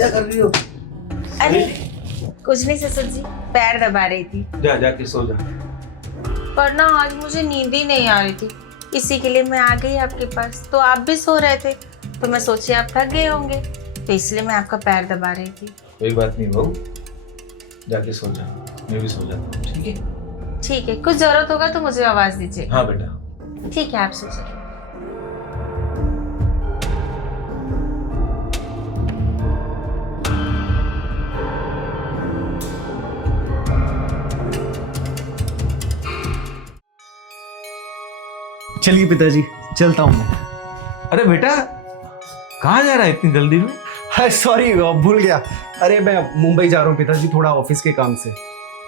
क्या कर रही हो? अरे कुछ नहीं ससुर जी, पैर दबा रही थी। जा जाके सो जा। पर ना आज मुझे नींद ही नहीं आ रही थी, इसी के लिए मैं आ गई आपके पास। तो आप भी सो रहे थे तो मैं सोची आप थक गए होंगे, तो इसलिए मैं आपका पैर दबा रही थी। कोई बात नहीं बहू, जाके सो जा, मैं भी सो जाता हूँ। ठीक है? ठीक है, कुछ जरूरत होगा तो मुझे आवाज दीजिए। हाँ बेटा। ठीक है, आप सो जाइए। चलिए पिताजी, चलता हूँ मैं। अरे बेटा, कहाँ जा रहा है इतनी जल्दी में? हाय सॉरी, भूल गया। अरे मैं मुंबई जा रहा हूँ पिताजी, थोड़ा ऑफिस के काम से,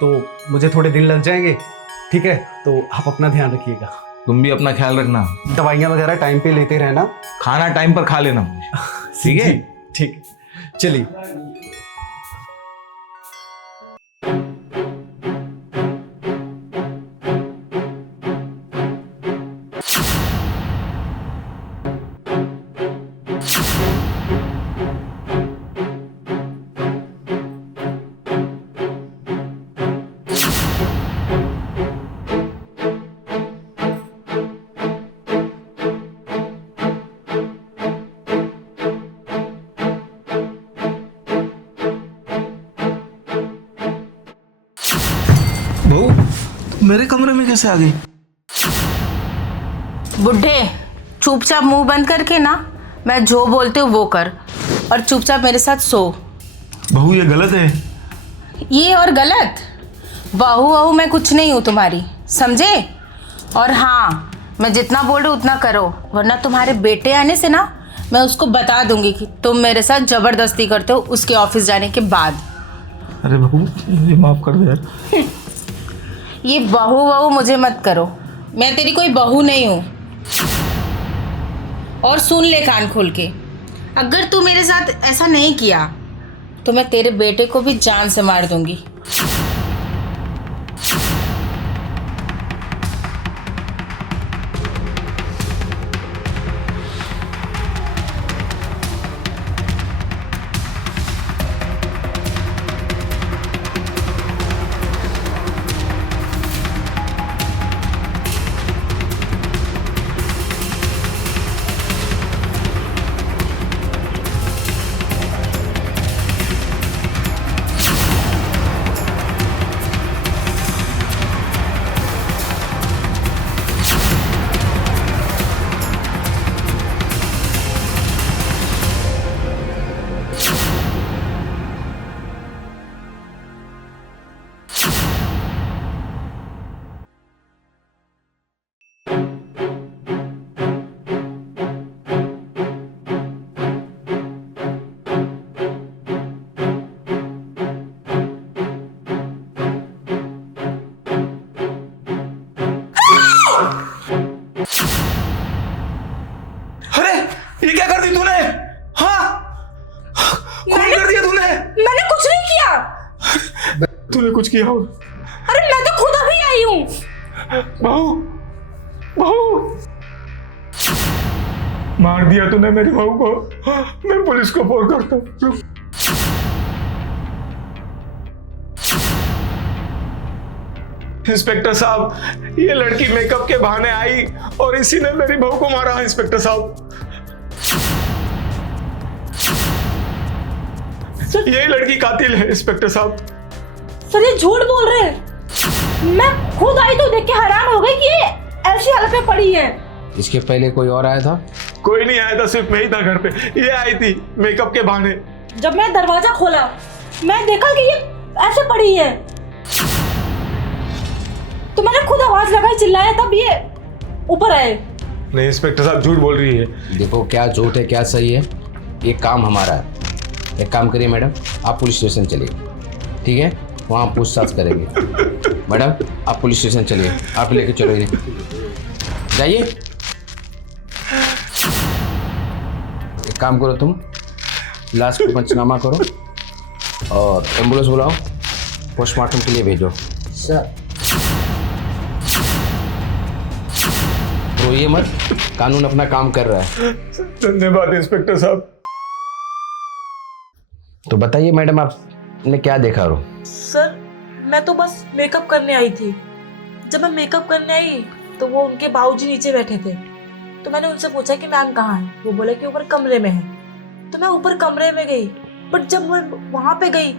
तो मुझे थोड़े दिन लग जाएंगे। ठीक है, तो आप अपना ध्यान रखिएगा। तुम भी अपना ख्याल रखना, दवाइयाँ वगैरह टाइम पे लेते रहना। खाना टाइम पर खा लेना। ठीक है? ठीक, चलिए। बहू, मेरे कमरे में कैसे आ गई? बुढ़े, चुपचाप मुंह बंद करके ना मैं जो बोलती हूँ वो कर, और चुपचाप मेरे साथ सो। बहू ये गलत है। ये और गलत? बहू वहू मैं कुछ नहीं हूँ तुम्हारी, समझे? और हाँ, मैं जितना बोल रही हूँ उतना करो, वरना तुम्हारे बेटे आने से ना मैं उसको बता दूंगी कि तुम मेरे साथ जबरदस्ती करते हो उसके ऑफिस जाने के बाद। अरे बहू, मुझे माफ कर दे यार। ये बहू वहू मुझे मत करो, मैं तेरी कोई बहू नहीं हूँ। और सुन ले कान खोल के, अगर तू मेरे साथ ऐसा नहीं किया तो मैं तेरे बेटे को भी जान से मार दूंगी। अरे ये क्या कर दी तूने? हाँ, खून कर दिया तूने। मैंने कुछ नहीं किया। तूने कुछ किया हो? अरे मैं तो खुद अभी आई हूँ। बहू, बहू, मार दिया तूने मेरी बहू को। मैं पुलिस को फोन करता हूँ। इंस्पेक्टर साहब, ये लड़की मेकअप के बहाने आई और इसी ने मेरी बहू को मारा है। इंस्पेक्टर साहब, यही लड़की कातिल है। इंस्पेक्टर साहब, सर ये झूठ बोल रहे हैं। मैं खुद आई तो देख के हैरान हो गई कि ये ऐसी हालत में पड़ी है। इसके पहले कोई और आया था? कोई नहीं आया था, सिर्फ मैं ही था घर पे। ये आई थी मेकअप के बहाने। जब मैं दरवाजा खोला, मैं देखा कि ये ऐसे पड़ी है, तो मैंने खुद आवाज लगाई, चिल्लाया, तब ये ऊपर आए। नहीं इंस्पेक्टर साहब, झूठ बोल रही है। देखो क्या झूठ है क्या सही है, ये काम हमारा है। एक काम करिए मैडम, आप पुलिस स्टेशन चलिए, ठीक है? वहाँ पूछताछ करेंगे। मैडम आप पुलिस स्टेशन चलिए, आप लेके चलो इन्हें, जाइए। एक काम करो, तुम लाश को पंचनामा करो और एम्बुलेंस बुलाओ, पोस्टमार्टम के लिए भेजो। सर रोइए मत, कानून अपना काम कर रहा है। धन्यवाद इंस्पेक्टर साहब। तो बताइए मैडम, आपने क्या देखा रो? सर मैं तो बस मेकअप करने आई थी। जब मैं मेकअप करने आई तो वो उनके बाबूजी नीचे बैठे थे। तो मैंने उनसे पूछा कि मैम कहाँ है। वो बोले कि ऊपर कमरे में है। तो मैं ऊपर कमरे में गई, बट जब मैं वहां पे गई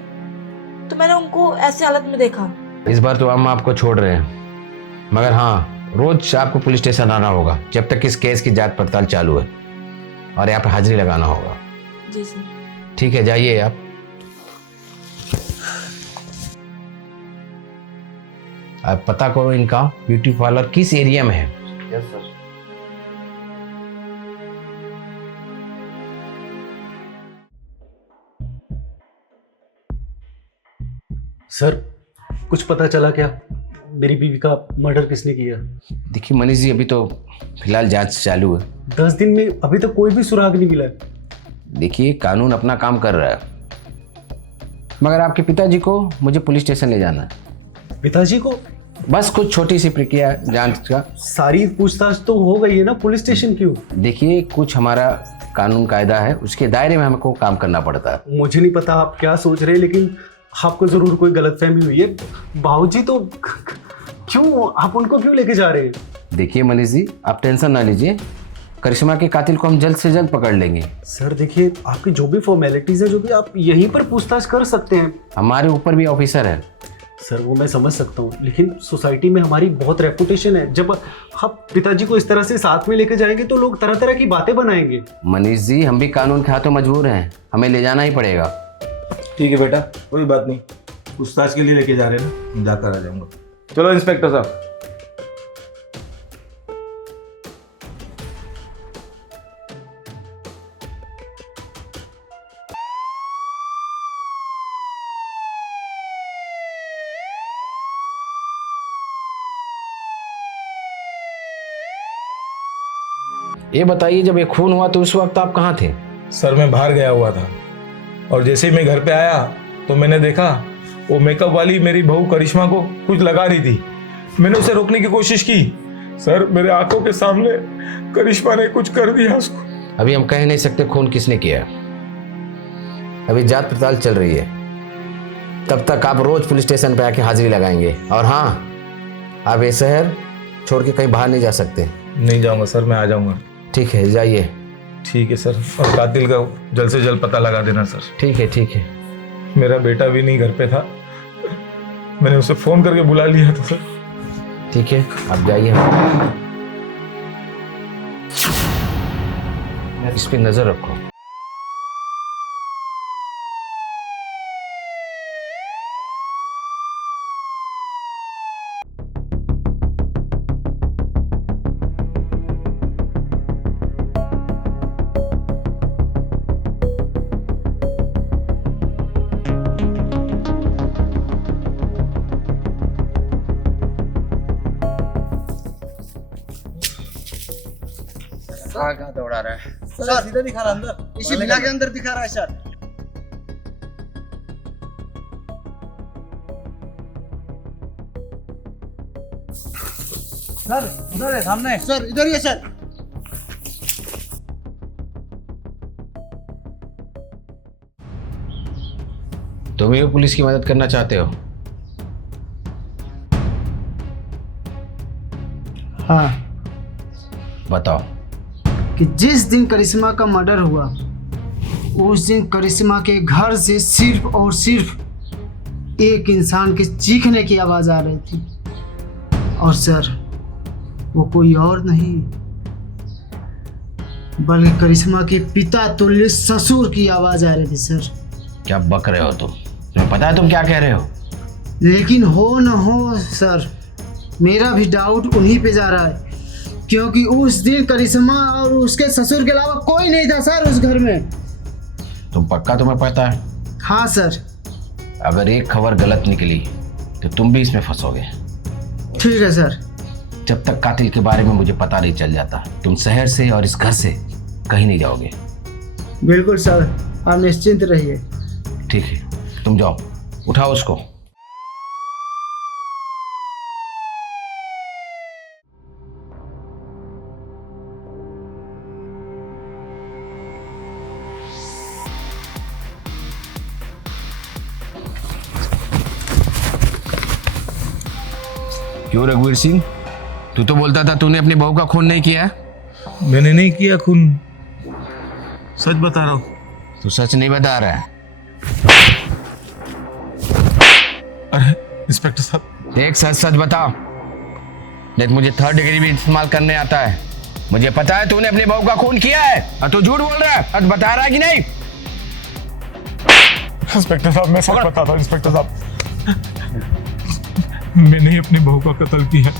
तो मैंने उनको ऐसी हालत में देखा। इस बार तो हम आपको छोड़ रहे हैं, मगर हाँ, रोज आपको पुलिस स्टेशन आना होगा जब तक इस केस की जांच पड़ताल चालू है, और यहाँ पे हाजिरी लगाना होगा। जी सर। ठीक है, जाइए आप। अब पता करो इनका ब्यूटी पार्लर किस एरिया में है। Yes sir. सर कुछ पता चला क्या, मेरी बीवी का मर्डर किसने किया? देखिए मनीष जी, अभी तो फिलहाल जांच चालू है। 10 दिन में अभी तक कोई भी सुराग नहीं मिला है। देखिए कानून अपना काम कर रहा है, मगर आपके पिताजी को मुझे पुलिस स्टेशन ले जाना है। पिताजी को? बस कुछ छोटी सी प्रक्रिया जांच का। सारी पूछताछ तो हो गई है ना, पुलिस स्टेशन क्यों? देखिए कुछ हमारा कानून कायदा है, उसके दायरे में हमको काम करना पड़ता है। मुझे नहीं पता आप क्या सोच रहे हैं, लेकिन आपको जरूर कोई गलतफहमी हुई है। बाबूजी तो क्यों, आप उनको क्यों लेके जा रहे हैं? देखिए मनीष जी, आप टेंशन ना लीजिए, करिश्मा के कातिल को हम जल्द से जल्द पकड़ लेंगे। सर देखिए, आपकी जो भी फॉर्मेलिटीज है, जो भी, आप यहीं पर पूछताछ कर सकते हैं। हमारे ऊपर भी ऑफिसर है। सर वो मैं समझ सकता हूँ, लेकिन सोसाइटी में हमारी बहुत रेपुटेशन है। जब आप पिताजी को इस तरह से साथ में लेके जाएंगे तो लोग तरह तरह की बातें बनाएंगे। मनीष जी, हम भी कानून के हाथों मजबूर हैं, हमें ले जाना ही पड़ेगा। ठीक है बेटा, कोई बात नहीं, पूछताछ के लिए लेके जा रहे हैं ना, मैं जाकर आ जाऊंगा। चलो इंस्पेक्टर साहब। ये बताइए, जब ये खून हुआ तो उस वक्त आप कहाँ थे? सर मैं बाहर गया हुआ था, और जैसे ही मैं घर पे आया तो मैंने देखा वो मेकअप वाली मेरी बहू करिश्मा को कुछ लगा रही थी। मैंने उसे रोकने की कोशिश की, सर मेरे आंखों के सामने करिश्मा ने कुछ कर दिया उसको। अभी हम कह नहीं सकते खून किसने किया, अभी जांच पड़ताल चल रही है। तब तक आप रोज पुलिस स्टेशन पे आके हाजिरी लगाएंगे, और हाँ, आप ये शहर छोड़ के कहीं बाहर नहीं जा सकते। नहीं जाऊंगा सर, मैं आ जाऊंगा। ठीक है, जाइए। ठीक है सर, और कातिल का जल्द से जल्द पता लगा देना सर। ठीक है, ठीक है। मेरा बेटा भी नहीं घर पे था, मैंने उसे फोन करके बुला लिया था सर। ठीक है, आप जाइए। इस पे नजर रखो। कहाँ दौड़ा रहा है? सर सीधा दिखा रहा अंदर, इसी विला के अंदर दिखा रहा है सर। सर उधर है सामने। सर इधर ही है सर। तुम भी पुलिस की मदद करना चाहते हो? हाँ, बताओ। कि जिस दिन करिश्मा का मर्डर हुआ उस दिन करिश्मा के घर से सिर्फ और सिर्फ एक इंसान के चीखने की आवाज़ आ रही थी, और सर वो कोई और नहीं बल्कि करिश्मा के पिता तुल्य ससुर की आवाज़ आ रही थी। सर क्या बक रहे हो तुम? तुम्हें पता है तुम क्या कह रहे हो? लेकिन हो न हो सर, मेरा भी डाउट उन्हीं पे जा रहा है, क्योंकि उस दिन करिश्मा और उसके ससुर के अलावा कोई नहीं था सर उस घर में। तुम पक्का तुम्हें पता है? हाँ सर। अगर एक खबर गलत निकली तो तुम भी इसमें फंसोगे। ठीक है सर। जब तक कातिल के बारे में मुझे पता नहीं चल जाता, तुम शहर से और इस घर से कहीं नहीं जाओगे। बिल्कुल सर, आप निश्चिंत रहिए। ठीक है, तुम जाओ, उठाओ उसको। क्यों रघुवीर सिंह, तू तो बोलता था तूने अपनी बहू का खून नहीं किया। मैंने नहीं किया खून, सच बता रहा हूँ। तू सच नहीं बता रहा है। अरे इंस्पेक्टर साहब, एक सच सच बता, नहीं तो मुझे 3rd डिग्री भी इस्तेमाल करने आता है। मुझे पता है तूने अपनी बहू का खून किया है और तू झूठ बोल रहा है। सच बता रहा है कि नहीं? इंस्पेक्टर साहब मैं सच बताता हूँ। इंस्पेक्टर साहब, मैंने ही अपनी बहू का कत्ल किया।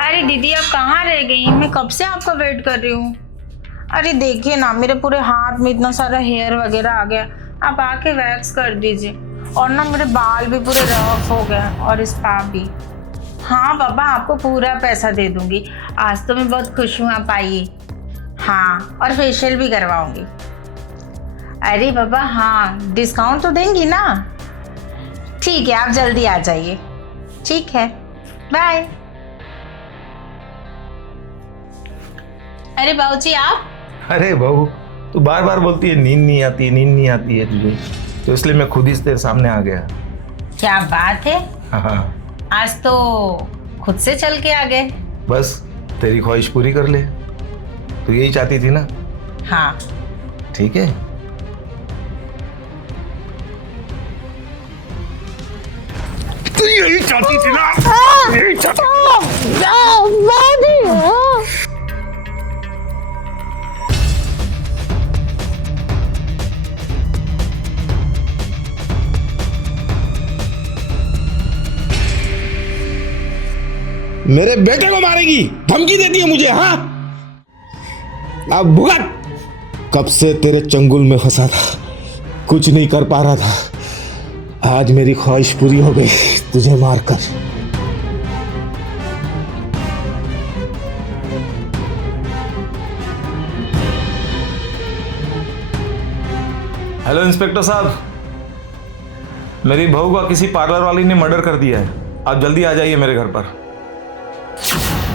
अरे दीदी आप कहाँ रह गई? मैं कब से आपका वेट कर रही हूँ। अरे देखिए ना, मेरे पूरे हाथ में इतना सारा हेयर वगैरह आ गया, आप आके वैक्स कर दीजिए। और ना मेरे बाल भी पूरे रफ हो गए और स्पा भी। हाँ पापा, आपको पूरा पैसा दे दूंगी। आज तो मैं बहुत खुश हूँ, आप आइए। हाँ, और फेशियल भी करवाऊंगी। अरे पापा हाँ, डिस्काउंट तो देंगी ना? ठीक है, आप जल्दी आ जाइए। ठीक है, बाय। अरे बाबूजी आप? अरे बहू, तू बार बार बोलती है नींद नहीं आती है, नींद नहीं आती है तुझे, तो इसलिए मैं खुद ही तेरे सामने आ गया। क्या बात है, हाँ, आज तो खुद से चल के आ गए। बस तेरी ख्वाहिश पूरी कर ले। तू यही चाहती थी ना? हाँ। ठीक है। तू यही चाहती थी ना? यही चाहती मेरे बेटे को मारेगी, धमकी देती है मुझे। हाँ, अब भुगत। कब से तेरे चंगुल में फंसा था, कुछ नहीं कर पा रहा था। आज मेरी ख्वाहिश पूरी हो गई तुझे मारकर। हेलो इंस्पेक्टर साहब, मेरी बहू का किसी पार्लर वाली ने मर्डर कर दिया है। आप जल्दी आ जाइए मेरे घर पर।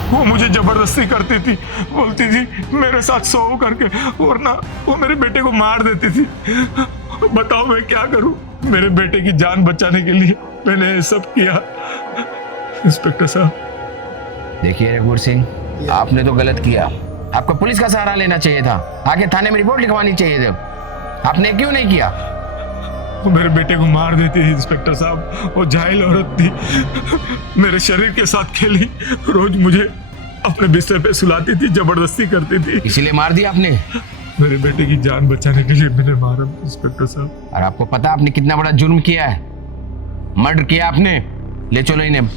वो मुझे जबरदस्ती करती थी, बोलती थी मेरे साथ सो करके, वरना वो मेरे बेटे को मार देती थी। बताओ मैं क्या करूं? मेरे बेटे की जान बचाने के लिए मैंने ये सब किया। इंस्पेक्टर साहब, देखिए रघुवीर सिंह, आपने तो गलत किया। आपको पुलिस का सहारा लेना चाहिए था, आगे थाने में रिपोर्ट लिखवानी चाहिए थी। आपने क्यों नहीं किया? वो मेरे बेटे को मार देती थी इंस्पेक्टर साहब। वो जाहिल औरत थी, मेरे शरीर के साथ खेली, रोज मुझे अपने बिस्तर पे सुलाती थी, जबरदस्ती करती थी। इसीलिए मार दिया आपने? मेरे बेटे की जान बचाने के लिए मैंने मारा इंस्पेक्टर साहब। और आपको पता आपने कितना बड़ा जुर्म किया है? मर्डर किया आपने। ले चलो इन्हें